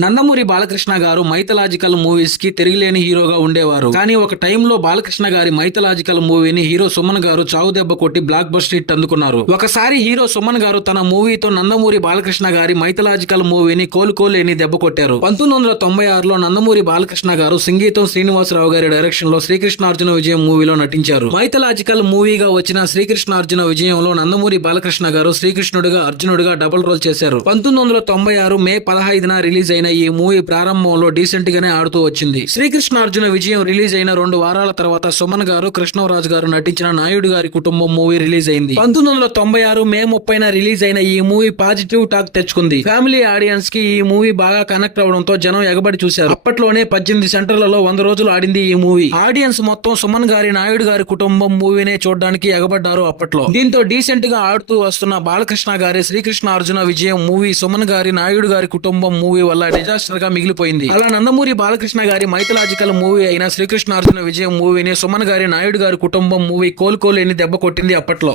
నందమూరి బాలకృష్ణ గారు mythological movies కి తిరిగిలేని హీరోగా ఉండేవారు. కానీ ఒక టైంలో బాలకృష్ణ గారి మైథలాజికల్ మూవీని హీరో సుమన్ గారు చావుదెబ్బ కొట్టి బ్లాక్ బస్టర్ హిట్ అందుకున్నారు. ఒకసారి హీరో సుమన్ గారు తన మూవీతో నందమూరి బాలకృష్ణ గారి మైథలాజికల్ మూవీని కోలుకోలేని దెబ్బ కొట్టారు. 1996లో నందమూరి బాలకృష్ణ గారు సంగీతం శ్రీనివాసరావు గారి డైరెక్షన్ లో శ్రీకృష్ణార్జున విజయం మూవీలో నటించారు. మైథలాజికల్ మూవీగా వచ్చిన శ్రీకృష్ణార్జున విజయంలో నందమూరి బాలకృష్ణ గారు శ్రీకృష్ణుడిగా అర్జునుడిగా డబుల్ రోల్ చేశారు. 1996 మే 15న రిలీజ్ అయిన ఈ మూవీ ప్రారంభంలో డీసెంట్ గానే ఆడుతూ వచ్చింది. శ్రీకృష్ణార్జున విజయం రిలీజ్ అయిన 2 వారాల తర్వాత సుమన్ గారు కృష్ణరాజు గారు నటించిన నాయుడు గారి కుటుంబం మూవీ రిలీజ్ అయింది. 1996 మే 30న రిలీజ్ అయిన ఈ మూవీ పాజిటివ్ టాక్ తెచ్చుకుంది. ఫ్యామిలీ ఆడియన్స్ కి ఈ మూవీ బాగా కనెక్ట్ అవడంతో జనం ఎగబడి చూశారు. అప్పట్లోనే 18 సెంటర్లలో 100 రోజులు ఆడింది ఈ మూవీ. ఆడియన్స్ మొత్తం సుమన్ గారి నాయుడు గారి కుటుంబం మూవీనే చూడడానికి ఎగబడ్డారు అప్పట్లో. దీంతో డీసెంట్ గా ఆడుతూ వస్తున్న బాలకృష్ణ గారి శ్రీకృష్ణార్జున విజయం మూవీ సుమన్ గారి నాయుడు గారి కుటుంబం మూవీ వల్ల డిజాస్టర్ గా మిగిలిపోయింది. అలా నందమూరి బాలకృష్ణ గారి మైథలాజికల్ మూవీ అయిన శ్రీకృష్ణార్జున విజయం మూవీని సుమన్ గారి నాయుడు గారి కుటుంబం మూవీ కోలుకోలేని దెబ్బ కొట్టింది అప్పట్లో.